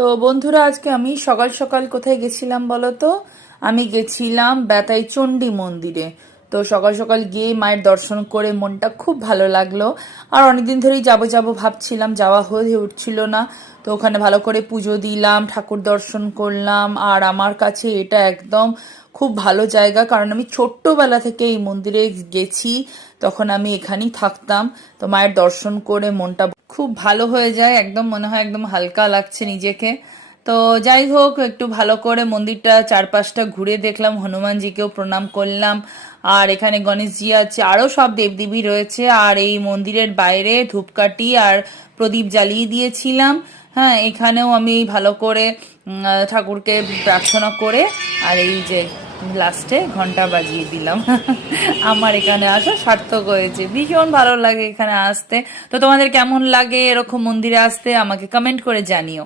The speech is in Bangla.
তো বন্ধুরা, আজকে আমি সকাল সকাল কোথায় গেছিলাম বলো তো? আমি গেছিলাম বেতাই চণ্ডী মন্দিরে। তো সকাল সকাল গিয়ে মায়ের দর্শন করে মনটা খুব ভালো লাগলো। আর অনেকদিন ধরেই যাবো যাবো ভাবছিলাম, যাওয়া হয়ে উঠছিল না। তো ওখানে ভালো করে পুজো দিলাম, ঠাকুর দর্শন করলাম। আর আমার কাছে এটা একদম খুব ভালো জায়গা, কারণ আমি ছোট্টবেলা থেকে এই মন্দিরে গেছি। তখন আমি এখানেই থাকতাম। তো মায়ের দর্শন করে মনটা খুব ভালো হয়ে যায়, একদম মনে হয় একদম হালকা লাগছে নিজেকে। তো যাই হোক, একটু ভালো করে মন্দিরটা চারপাশটা ঘুরে দেখলাম, হনুমানজিকেও প্রণাম করলাম। আর এখানে গণেশজি আছে, আরও সব দেবদেবী রয়েছে। আর এই মন্দিরের বাইরে ধূপকাঠি আর প্রদীপ জ্বালিয়ে দিয়েছিলাম। হ্যাঁ, এখানেও আমি ভালো করে ঠাকুরকে প্রার্থনা করে আর এই যে লাস্টে ঘন্টা বাজিয়ে দিলাম। আমার এখানে আসা সার্থক হয়েছে, ভীষণ ভালো লাগে এখানে আসতে। তো তোমাদের কেমন লাগে এরকম মন্দিরে আসতে আমাকে কমেন্ট করে জানিও।